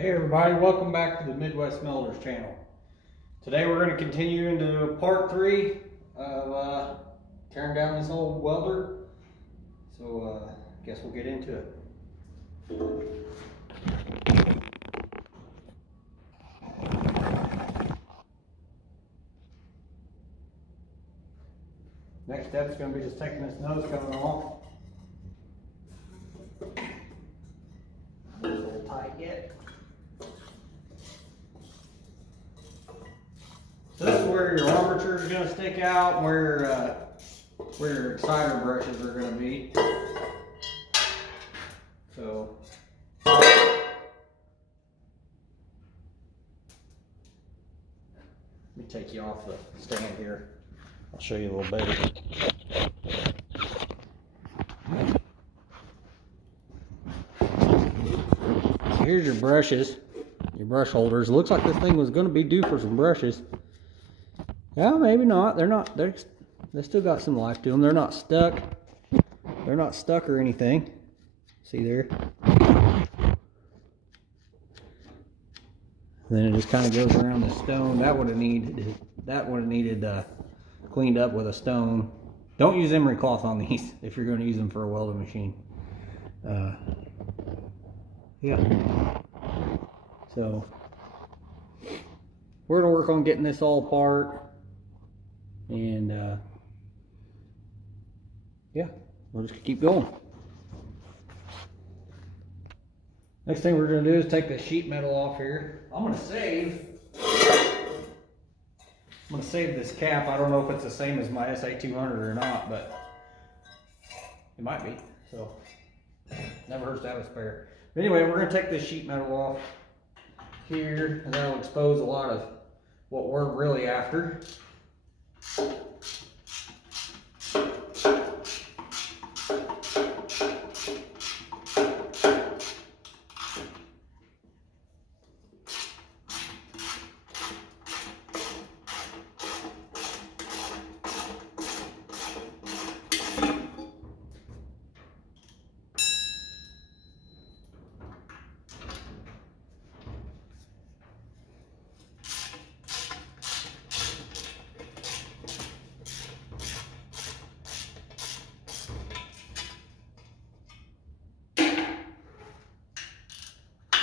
Hey everybody, welcome back to the Midwest Melders channel. Today we're going to continue into part 3 of tearing down this old welder. So I guess we'll get into it. Next step is going to be just taking this nose cover off. It's a little tight yet. So this is where your armature is going to stick out, and where your exciter brushes are going to be. So let me take you off the stand here. I'll show you a little better. So here's your brushes, your brush holders. It looks like this thing was going to be due for some brushes. Yeah, maybe not. They still got some life to them. They're not stuck. They're not stuck or anything. See there? And then it just kind of goes around the stone. That would have needed cleaned up with a stone. Don't use emery cloth on these if you're going to use them for a welding machine. Yeah. So we're going to work on getting this all apart. And yeah, we'll just keep going. Next thing we're going to do is take the sheet metal off here. I'm going to save this cap. I don't know if it's the same as my SA300 or not, but it might be. So never hurts to have a spare. But anyway, we're going to take this sheet metal off here, and that'll expose a lot of what we're really after.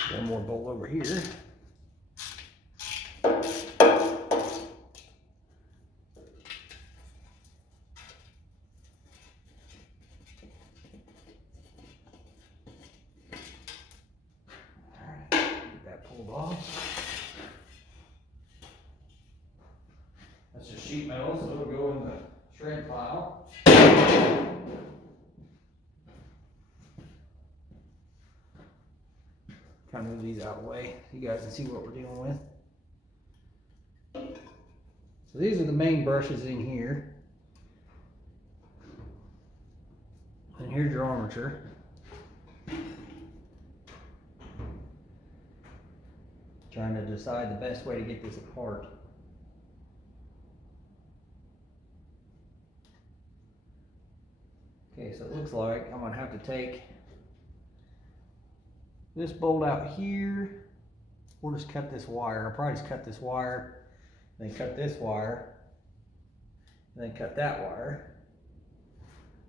One more bolt over here. Alright, get that pulled off. That's just sheet metal, so it'll go in the shred pile. Try to move these out of the way so you guys can see what we're dealing with. So these are the main brushes in here. And here's your armature. Trying to decide the best way to get this apart. Okay, so it looks like I'm going to have to take this bolt out here. We'll just cut this wire. I'll probably just cut this wire, then cut this wire, and then cut that wire,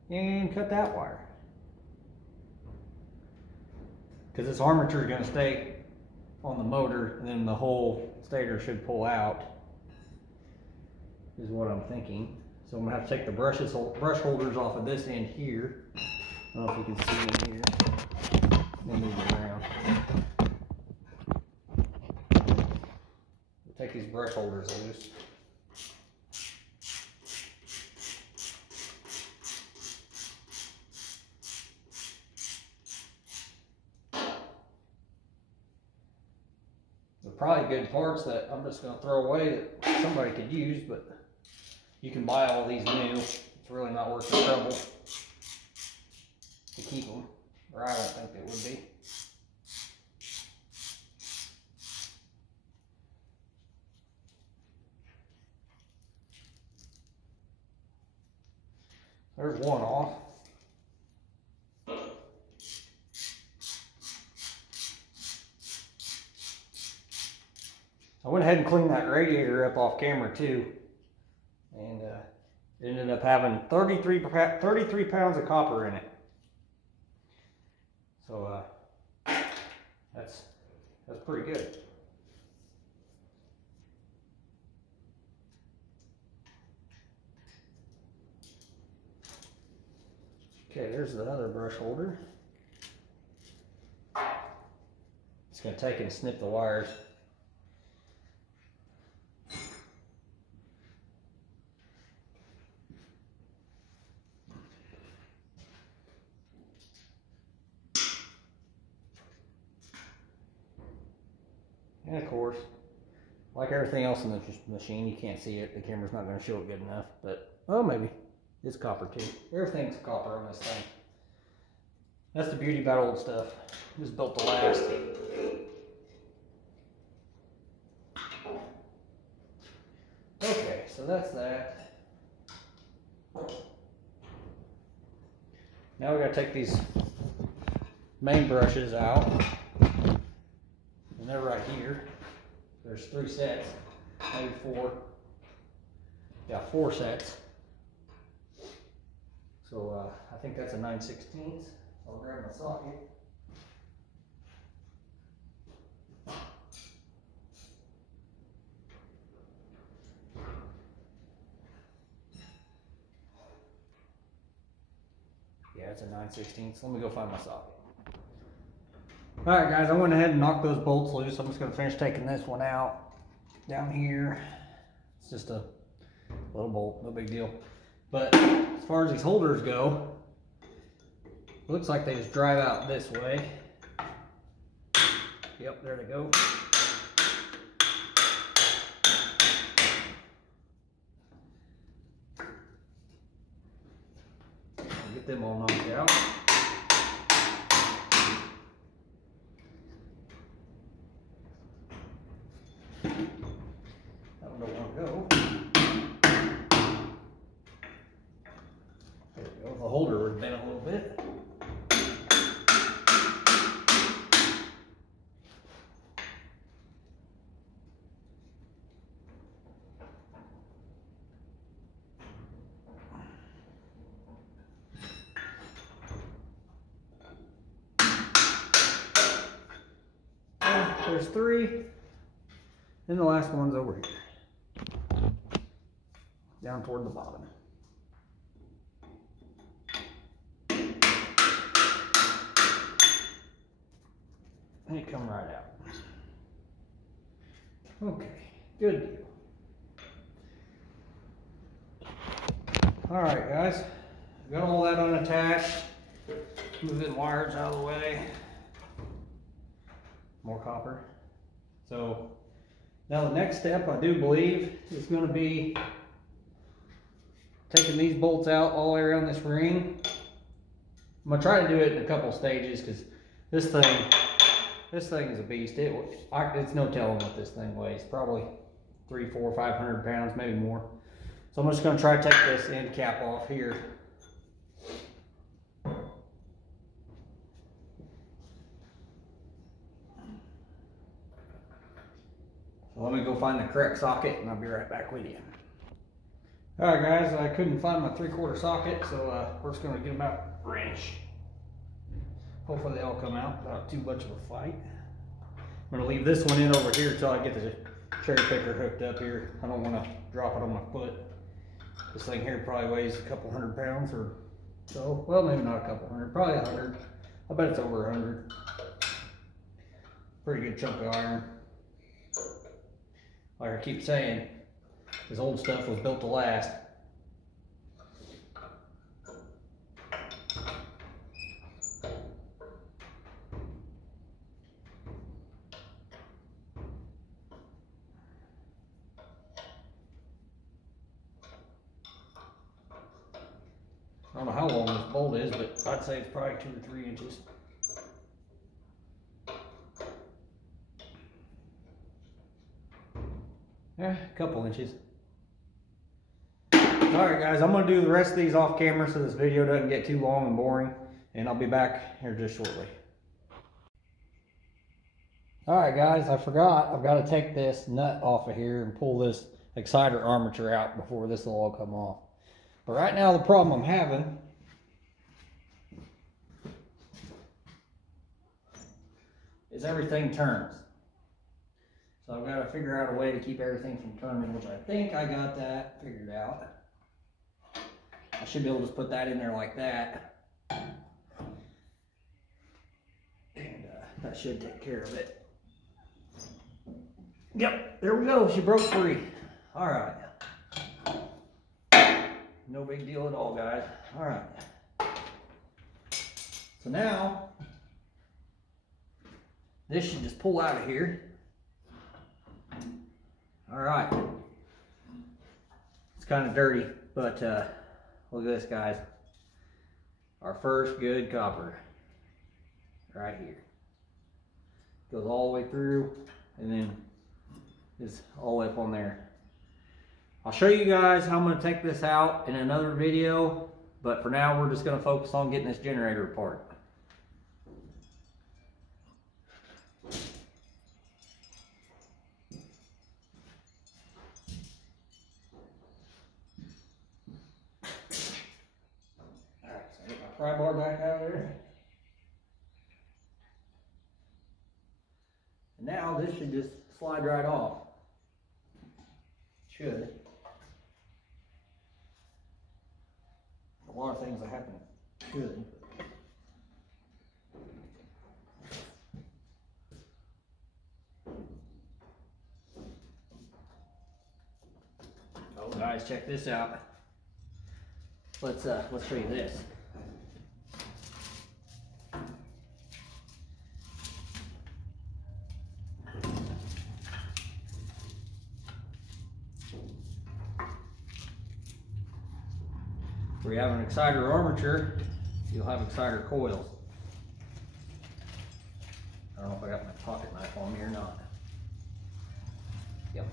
and cut that wire. Because this armature is going to stay on the motor, and then the whole stator should pull out, is what I'm thinking. So I'm going to have to take the brush holders off of this end here. I don't know if you can see in here. Move it around. We'll take these brush holders loose. They're probably good parts that I'm just going to throw away that somebody could use, but you can buy all these new. It's really not worth the trouble to keep them. Or I don't think it would be. There's one off. I went ahead and cleaned that radiator up off camera too, and it ended up having 33 pounds of copper in it. So that's pretty good. Okay, there's the other brush holder. It's going to take and snip the wires. And of course, like everything else in the machine, you can't see it. The camera's not going to show it good enough, but, oh, maybe. It's copper too. Everything's copper on this thing. That's the beauty about old stuff. It was built to last. Okay, so that's that. Now we gotta take these main brushes out. And they're right here. There's 3 sets, maybe 4. Yeah, 4 sets. So I think that's a 9/16. I'll grab my socket. Yeah, it's a 9/16. Let me go find my socket. Alright guys, I went ahead and knocked those bolts loose. I'm just going to finish taking this one out down here. It's just a little bolt, no big deal. But as far as these holders go, it looks like they just drive out this way. Yep, there they go. Get them all knocked out. That one don't want to go. There we go. The holder was bent a little bit. There's 3. Then the last one's over here. Down toward the bottom. And it come right out. Okay, good deal. Alright guys, got all that unattached. Moving wires out of the way. More copper. So now the next step, I do believe, is going to be taking these bolts out all the way around this ring. I'm going to try to do it in a couple stages because this thing is a beast. It's no telling what this thing weighs. Probably 300, 400, 500 pounds, maybe more. So I'm just going to try to take this end cap off here. Let me go find the correct socket and I'll be right back with you. Alright guys, I couldn't find my 3/4 socket, so we're just going to get them out wrench. Hopefully they all come out without too much of a fight. I'm going to leave this one in over here until I get the cherry picker hooked up here. I don't want to drop it on my foot. This thing here probably weighs a couple 100 pounds or so. Well, maybe not a couple 100, probably 100. I bet it's over 100. Pretty good chunk of iron. Like I keep saying, this old stuff was built to last. I don't know how long this bolt is, but I'd say it's probably 2 or 3 inches. Yeah, a couple inches. Alright guys, I'm going to do the rest of these off camera so this video doesn't get too long and boring. And I'll be back here just shortly. Alright guys, I forgot. I've got to take this nut off of here and pull this exciter armature out before this will all come off. But right now the problem I'm having is everything turns. So I've got to figure out a way to keep everything from turning, which I think I got that figured out. I should be able to just put that in there like that. And that should take care of it. Yep, there we go. She broke free. All right. No big deal at all, guys. All right. So now, this should just pull out of here. All right. It's kind of dirty, but look at this, guys. Our first good copper. Right here. Goes all the way through, and then is all the way up on there. I'll show you guys how I'm going to take this out in another video, but for now we're just going to focus on getting this generator apart. Alright, so I get my pry bar back out of there. And now this should just slide right off. Should. A lot of things that happen should. Oh guys, check this out. Let's show you this. Where you have an exciter armature, you'll have exciter coils. I don't know if I got my pocket knife on me or not. Yep.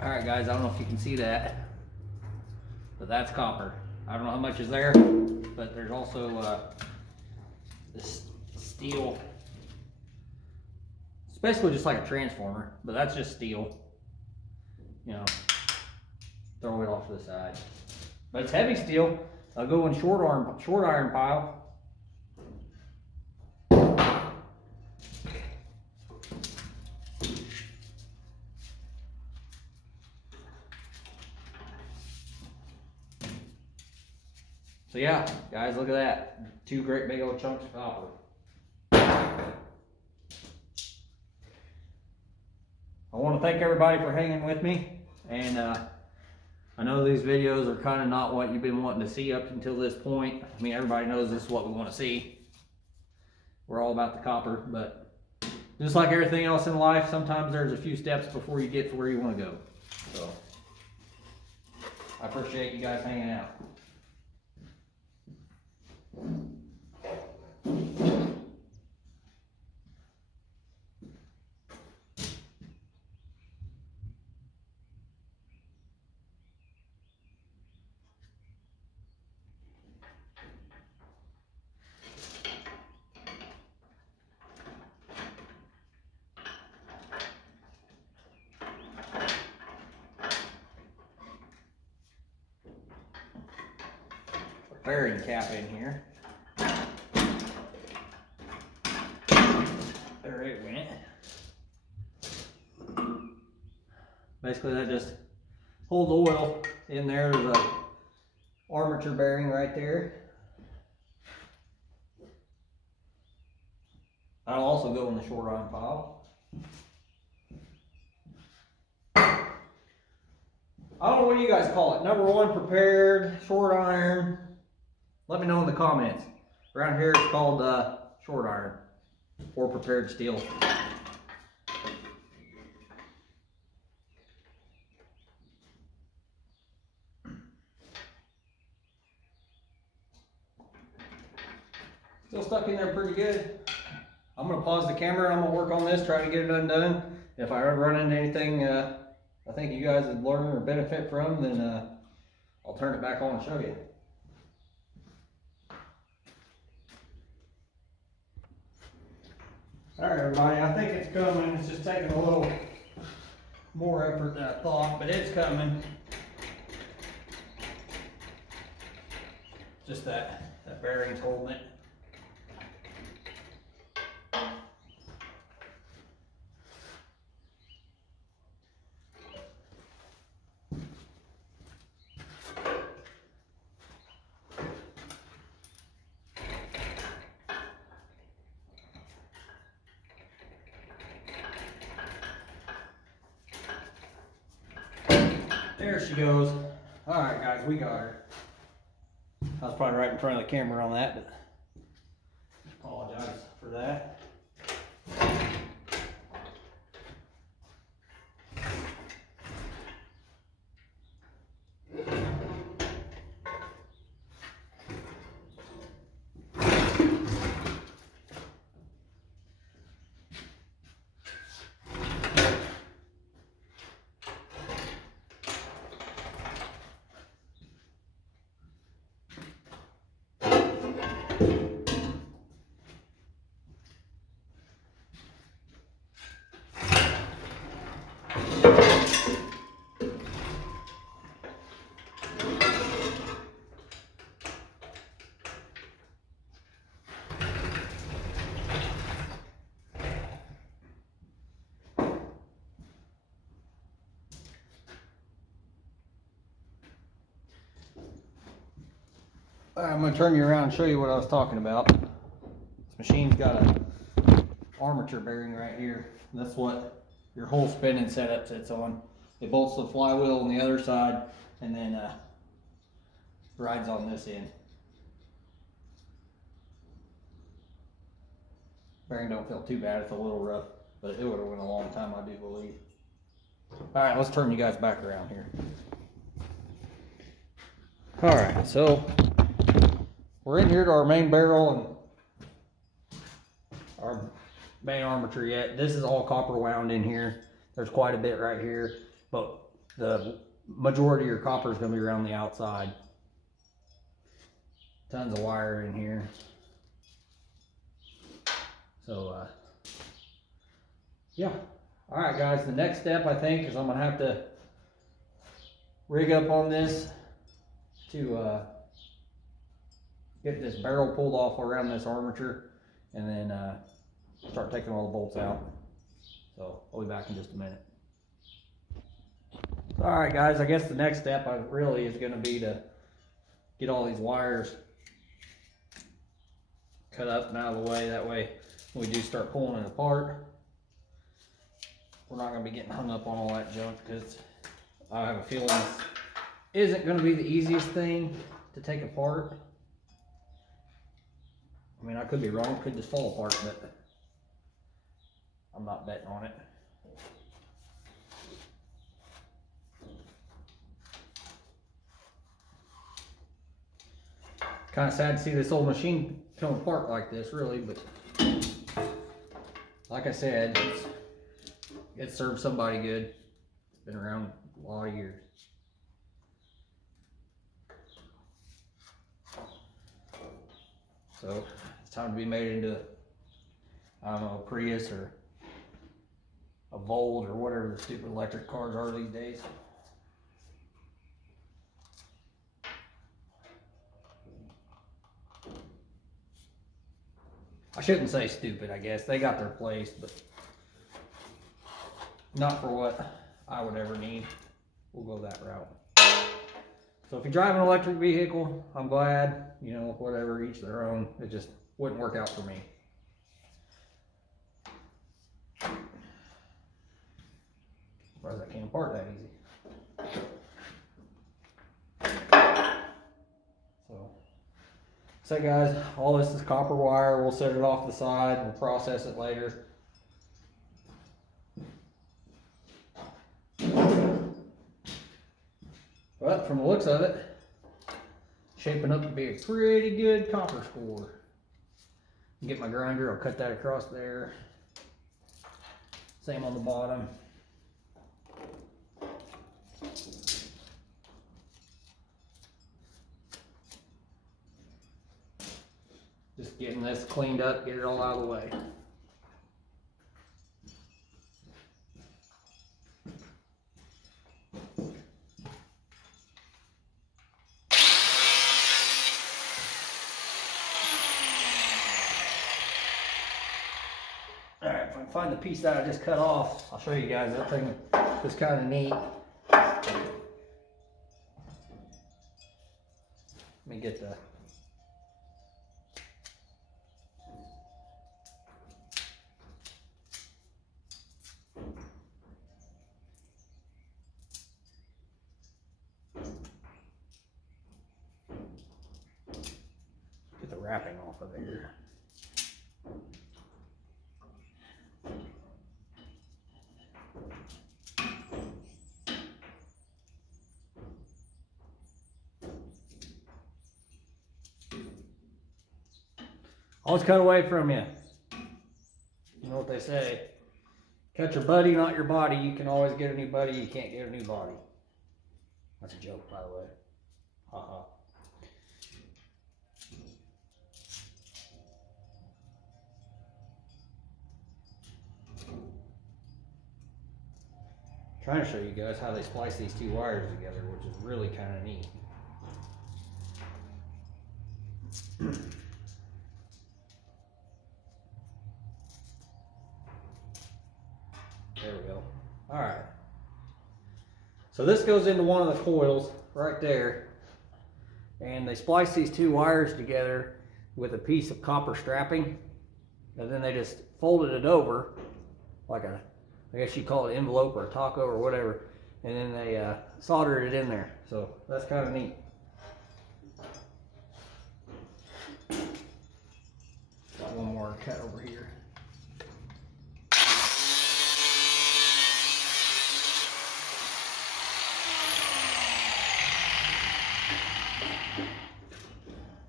All right, guys, I don't know if you can see that, but that's copper. I don't know how much is there, but there's also this steel. It's basically just like a transformer, but that's just steel. You know, throw it off to the side. But it's heavy steel. I'll go in short iron pile. So yeah, guys, look at that. 2 great big old chunks of copper. I want to thank everybody for hanging with me. And I know these videos are kind of not what you've been wanting to see up until this point. I mean, everybody knows this is what we want to see. We're all about the copper, but just like everything else in life, sometimes there's a few steps before you get to where you want to go. So I appreciate you guys hanging out. Bearing cap in here. There it went. Basically that just holds oil in there. There's a armature bearing right there. That'll also go in the short iron pile. I don't know what you guys call it. Number one, prepared, short iron. Let me know in the comments. Around here it's called short iron or prepared steel. Still stuck in there pretty good. I'm gonna pause the camera and I'm gonna work on this, try to get it undone. If I ever run into anything I think you guys would learn or benefit from, then I'll turn it back on and show you. All right, everybody, I think it's coming. It's just taking a little more effort than I thought, but it's coming. Just that bearing's holding it. There she goes. All right, guys, we got her. I was probably right in front of the camera on that, but apologize for that. All right, I'm going to turn you around and show you what I was talking about. This machine's got a armature bearing right here. That's what your whole spinning setup sits on. It bolts the flywheel on the other side and then rides on this end. Bearing don't feel too bad, it's a little rough, but it would have went a long time, I do believe. All right, let's turn you guys back around here. All right, so we're in here to our main barrel and our main armature yet. This is all copper wound in here. There's quite a bit right here, but the majority of your copper is going to be around the outside. Tons of wire in here. So, yeah. All right, guys, the next step I think is I'm going to have to rig up on this to get this barrel pulled off around this armature and then start taking all the bolts out. So I'll be back in just a minute. All right, guys, I guess the next step really is going to be to get all these wires cut up and out of the way. That way when we do start pulling it apart, we're not going to be getting hung up on all that junk, because I have a feeling this isn't going to be the easiest thing to take apart. I mean, I could be wrong, it could just fall apart, but I'm not betting on it. Kind of sad to see this old machine come apart like this, really, but like I said, it served somebody good. It's been around a lot of years. So it's time to be made into, I don't know, a Prius or a Volt or whatever the stupid electric cars are these days. I shouldn't say stupid, I guess. They got their place, but not for what I would ever need. We'll go that route. So if you drive an electric vehicle, I'm glad, you know, whatever, each their own. It just wouldn't work out for me. Surprised that came apart that easy. So guys, all this is copper wire. We'll set it off the side. We'll process it later. But from the looks of it, shaping up to be a pretty good copper score. Get my grinder, I'll cut that across there. Same on the bottom. Just getting this cleaned up, get it all out of the way. Alright, if I can find the piece that I just cut off, I'll show you guys. That thing is kind of neat. Let me get the wrapping off of there. Always cut away from you. You know what they say. Cut your buddy, not your body. You can always get a new buddy. You can't get a new body. That's a joke, by the way. Ha-ha. Trying to show you guys how they splice these two wires together, which is really kind of neat. There we go. All right. So this goes into one of the coils right there, and they splice these two wires together with a piece of copper strapping, and then they just folded it over like a, I guess you call it envelope or a taco or whatever, and then they soldered it in there. So that's kind of neat. Got one more cut over here.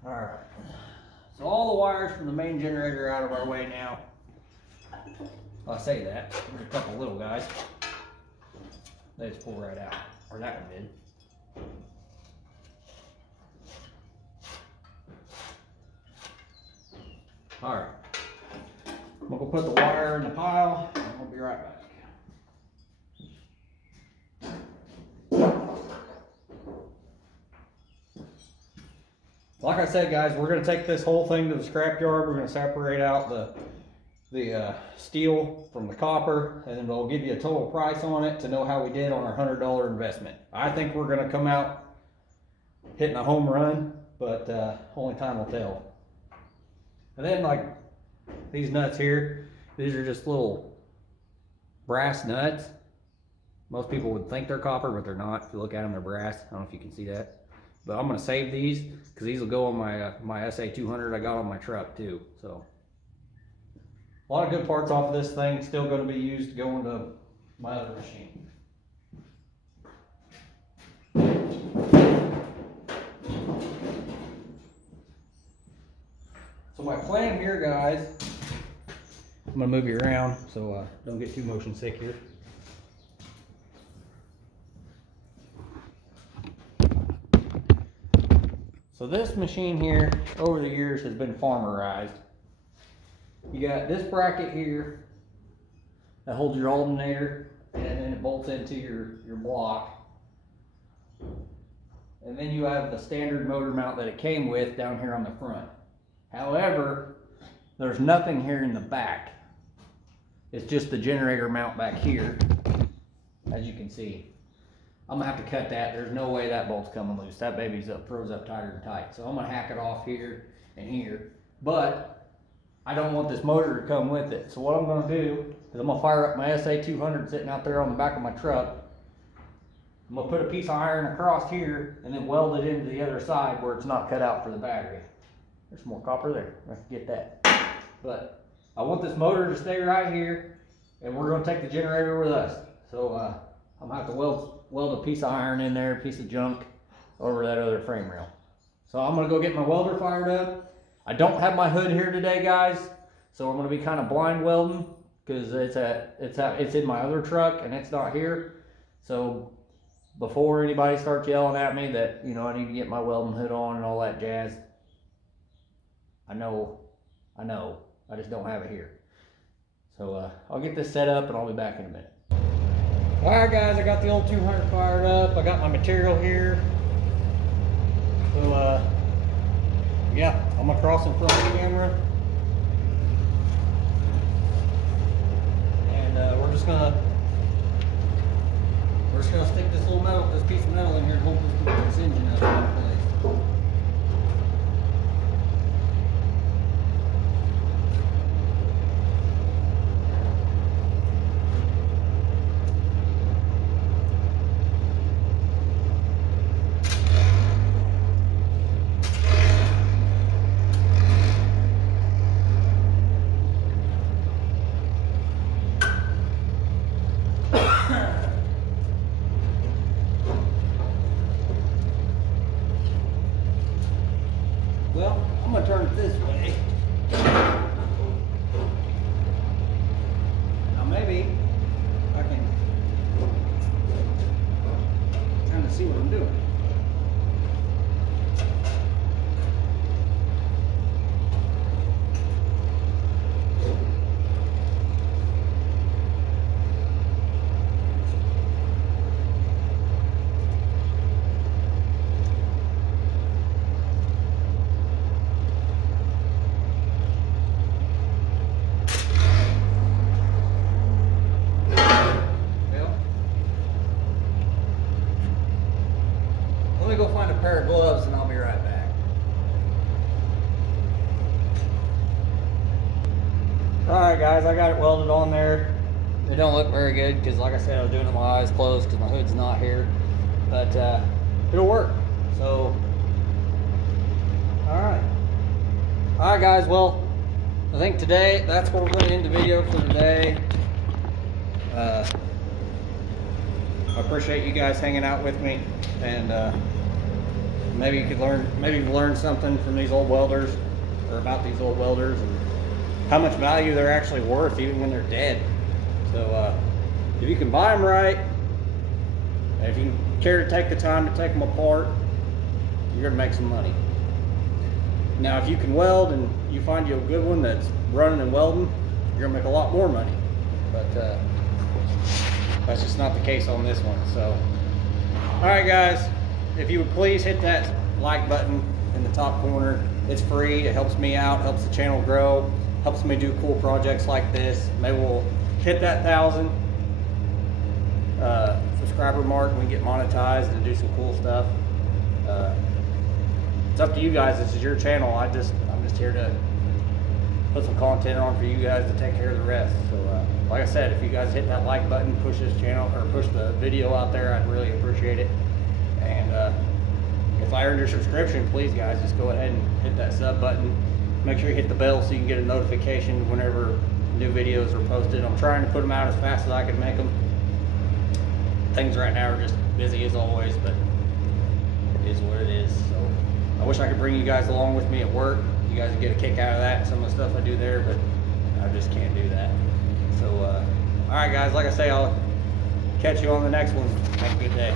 All right. So all the wires from the main generator are out of our way now. I say that, there's a couple little guys. They just pull right out, or that one did. All right, I'm gonna go put the wire in the pile, and I'll be right back. Like I said, guys, we're gonna take this whole thing to the scrap yard. We're gonna separate out the steel from the copper, and then we'll give you a total price on it to know how we did on our $100 investment. I think we're gonna come out hitting a home run, but only time will tell. And then like these nuts here, these are just little brass nuts. Most people would think they're copper, but they're not. If you look at them, they're brass. I don't know if you can see that. But I'm gonna save these because these will go on my SA300 I got on my truck too. So a lot of good parts off of this thing, still going to be used to go into my other machine. So my plan here, guys, I'm going to move you around so don't get too motion sick here. So this machine here, over the years, has been farmerized. You got this bracket here that holds your alternator, and then it bolts into your block. And then you have the standard motor mount that it came with down here on the front. However, there's nothing here in the back. It's just the generator mount back here, as you can see. I'm gonna have to cut that. There's no way that bolt's coming loose. That baby's froze up tighter than tight. So I'm gonna hack it off here and here. But I don't want this motor to come with it. So what I'm gonna do is I'm gonna fire up my SA300 sitting out there on the back of my truck. I'm gonna put a piece of iron across here and then weld it into the other side where it's not cut out for the battery. There's more copper there. I can get that. But I want this motor to stay right here, and we're going to take the generator with us. So I'm going to have to weld a piece of iron in there, a piece of junk over that other frame rail. So I'm going to go get my welder fired up. I don't have my hood here today, guys, so I'm going to be kind of blind welding because it's in my other truck and it's not here. So before anybody starts yelling at me that, you know, I need to get my welding hood on and all that jazz, I know, I just don't have it here. So I'll get this set up and I'll be back in a minute. All right, guys, I got the old 200 fired up. I got my material here. So yeah, I'm gonna cross in front of the camera, and we're just gonna stick this piece of metal in here and hope this engine has in place. Well, I'm going to turn it this way. Now maybe I can kind of see what I'm doing. Let me go find a pair of gloves and I'll be right back. Alright guys, I got it welded on there. It don't look very good because, like I said, I was doing it with my eyes closed because my hood's not here. But it'll work. So, alright guys, well, I think today, that's where we're going to end the video for today. I appreciate you guys hanging out with me, and maybe you could learn something from these old welders, or about these old welders, and how much value they're actually worth even when they're dead. So if you can buy them right, and if you care to take the time to take them apart, you're gonna make some money. Now if you can weld and you find you a good one that's running and welding, you're gonna make a lot more money. But that's just not the case on this one. So, all right guys, if you would please hit that like button in the top corner. It's free, it helps me out, helps the channel grow, helps me do cool projects like this. Maybe we'll hit that 1,000 subscriber mark and we get monetized and do some cool stuff. It's up to you guys, this is your channel. I'm just here to put some content on for you guys to take care of the rest. So like I said, if you guys hit that like button, push this channel, or push the video out there, I'd really appreciate it. And if I earned your subscription, please guys, just go ahead and hit that sub button. Make sure you hit the bell so you can get a notification whenever new videos are posted. I'm trying to put them out as fast as I can make them. Things right now are just busy as always, but it is what it is. So I wish I could bring you guys along with me at work. You guys would get a kick out of that and some of the stuff I do there, but I just can't do that. So, all right guys, like I say, I'll catch you on the next one. Have a good day.